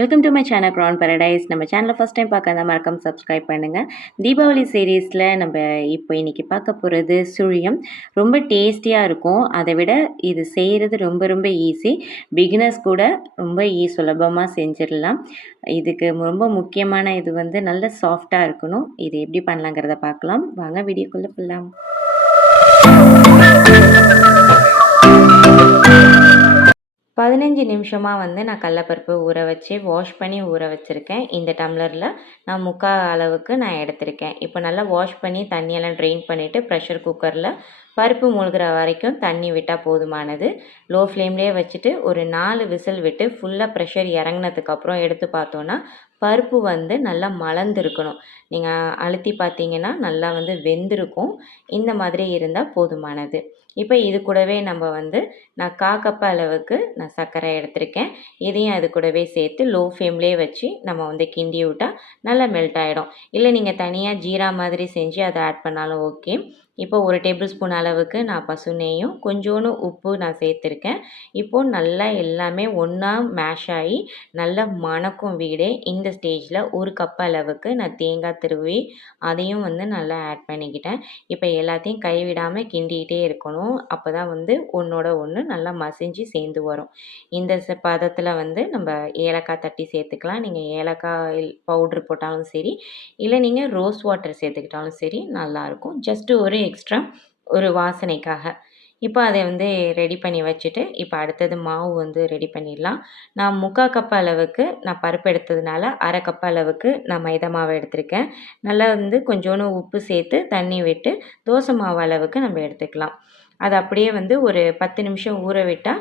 Welcome to my channel crown paradise நம்ம சேனலை first time பார்க்காத மறக்காம சப்ஸ்கிரைப் பண்ணுங்கள் தீபாவளி சீரீஸில் நம்ம இப்போ இன்றைக்கி பார்க்க போகிறது சுழியம். ரொம்ப டேஸ்டியாக இருக்கும். அதை விட இது செய்கிறது ரொம்ப ரொம்ப ஈஸி பிகினர்ஸ் கூட ரொம்ப ஈ சுலபமாக செஞ்சிடலாம். இதுக்கு ரொம்ப முக்கியமான இது வந்து நல்ல சாஃப்டாக இருக்கணும். இது எப்படி பண்ணலாங்கிறத பார்க்கலாம். வாங்க வீடியோக்குள்ளே போகலாம் பதினஞ்சு நிமிஷமாக வந்து நான் கடலப்பருப்பு ஊற வச்சு வாஷ் பண்ணி ஊற வச்சுருக்கேன். இந்த டம்ளரில் நான் முக்கால் அளவுக்கு நான் எடுத்திருக்கேன். இப்போ நல்லா வாஷ் பண்ணி தண்ணியெல்லாம் ட்ரெயின் பண்ணிவிட்டு ப்ரெஷர் குக்கரில் பருப்பு மூழ்கிற வரைக்கும் தண்ணி விட்டால் போதுமானது. லோ ஃப்ளேம்லேயே வச்சுட்டு ஒரு நாலு விசில் விட்டு ஃபுல்லாக ப்ரெஷர் இறங்கினதுக்கப்புறம் எடுத்து பார்த்தோன்னா பருப்பு வந்து நல்லா மலர்ந்துருக்கணும். நீங்கள் அழுத்தி பார்த்தீங்கன்னா நல்லா வந்து வெந்திருக்கும். இந்த மாதிரி இருந்தால் போதுமானது. இப்போ இது கூடவே நம்ம வந்து நான் கா அளவுக்கு நான் சர்க்கரை எடுத்திருக்கேன். இதையும் அது கூடவே சேர்த்து லோ ஃப்ளேம்லேயே வச்சு நம்ம வந்து கிண்டி விட்டால் நல்லா மெல்ட் ஆகிடும் இல்லை நீங்கள் தனியாக ஜீரா மாதிரி செஞ்சு அதை ஆட் பண்ணாலும் ஓகே இப்போ ஒரு டேபிள் ஸ்பூன் அளவுக்கு நான் பசு நெய்யும் கொஞ்சோண்டு உப்பு நான் சேர்த்துருக்கேன். இப்போது நல்லா எல்லாமே ஒன்றா மேஷ் ஆகி நல்லா மணக்கும் வீடே இந்த ஸ்டேஜில் ஒரு கப் அளவுக்கு நான் தேங்காய் திருவி அதையும் வந்து நல்லா ஆட் பண்ணிக்கிட்டேன். இப்போ எல்லாத்தையும் கைவிடாமல் கிண்டிக்கிட்டே இருக்கணும். அப்போ தான் வந்து ஒன்றோட ஒன்று நல்லா மசிஞ்சு சேர்ந்து வரும். இந்த ச பதத்தில் வந்து நம்ம ஏலக்காய் தட்டி சேர்த்துக்கலாம். நீங்கள் ஏலக்காய் பவுட்ரு போட்டாலும் சரி இல்லை நீங்கள் ரோஸ் வாட்டர் சேர்த்துக்கிட்டாலும் சரி நல்லாயிருக்கும் ஜஸ்ட்டு ஒரு எக்ஸ்ட்ரா ஒரு வாசனைக்காக. இப்போ அதை வந்து ரெடி பண்ணி வச்சுட்டு இப்போ அடுத்தது மாவு வந்து ரெடி பண்ணிடலாம். நான் முக்கால் கப் அளவுக்கு நான் பருப்பு எடுத்ததுனால அரை கப் அளவுக்கு நான் மைதா மாவு எடுத்திருக்கேன். நல்லா வந்து கொஞ்சோண்டு உப்பு சேர்த்து தண்ணி விட்டு தோசை மாவு அளவுக்கு நம்ம எடுத்துக்கலாம். அது அப்படியே வந்து ஒரு பத்து நிமிஷம் ஊற விட்டால்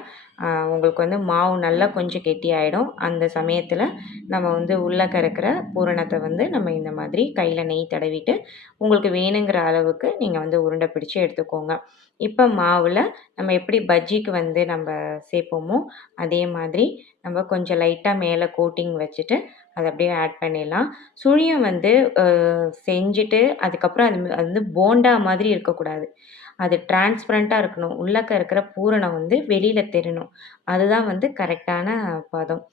உங்களுக்கு வந்து மாவு நல்லா கொஞ்சம் கெட்டியாயிடும் அந்த சமயத்தில் நம்ம வந்து உள்ளே கறக்கிற பூரணத்தை வந்து நம்ம இந்த மாதிரி கையில் நெய் தடவிட்டு உங்களுக்கு வேணுங்கிற அளவுக்கு நீங்கள் வந்து உருண்டை பிடிச்சி எடுத்துக்கோங்க. இப்போ மாவில் நம்ம எப்படி பஜ்ஜிக்கு வந்து நம்ம சேர்ப்போமோ அதே மாதிரி நம்ம கொஞ்சம் லைட்டாக மேலே கோட்டிங் வச்சுட்டு அதை அப்படியே ஆட் பண்ணிடலாம். சுழியம் வந்து செஞ்சுட்டு அதுக்கப்புறம் அது அது வந்து போண்டா மாதிரி இருக்கக்கூடாது. அது டிரான்ஸ்பரண்ட்டாக இருக்கணும். உள்ளக்க இருக்கிற பூரணம் வந்து வெளியில் தெரியணும் அதுதான் வந்து கரெக்டான பதம்.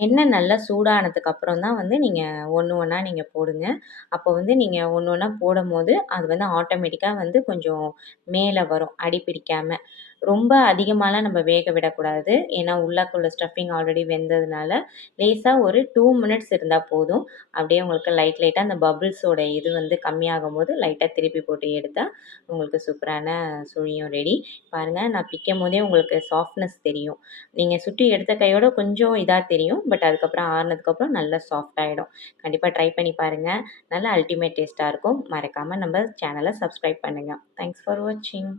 எண்ணெய் நல்லா சூடானதுக்கு அப்புறம் தான் வந்து நீங்கள் ஒன்று ஒன்றா நீங்கள் போடுங்க. அப்போ வந்து நீங்கள் ஒன்று ஒன்றா போடும்போது அது வந்து ஆட்டோமேட்டிக்காக வந்து கொஞ்சம் மேலே வரும். அடி பிடிக்காமல் ரொம்ப அதிகமாகலாம் நம்ம வேக விடக்கூடாது. ஏன்னா உள்ளாக்குள்ள ஸ்டஃபிங் ஆல்ரெடி வெந்ததுனால லேசாக ஒரு டூ மினிட்ஸ் இருந்தால் போதும். அப்படியே உங்களுக்கு லைட் லைட்டாக அந்த பபிள்ஸோட இது வந்து கம்மியாகும் போது லைட்டாக திருப்பி போட்டு எடுத்தால் உங்களுக்கு சூப்பரான சுழியும் ரெடி பாருங்கள் நான் பிக்கும் போதே உங்களுக்கு சாஃப்ட்னஸ் தெரியும். நீங்கள் சுற்றி எடுத்த கையோட கொஞ்சம் இதாக தெரியும். பட் அதுக்கப்புறம் ஆறுனதுக்கப்புறம் நல்லா சாஃப்ட் ஆகிடும் கண்டிப்பாக ட்ரை பண்ணி பாருங்கள் நல்லா அல்டிமேட் டேஸ்ட்டாக இருக்கும். மறக்காமல் நம்ம சேனலை சப்ஸ்கிரைப் பண்ணுங்கள் தேங்க்ஸ் ஃபார் வாட்சிங்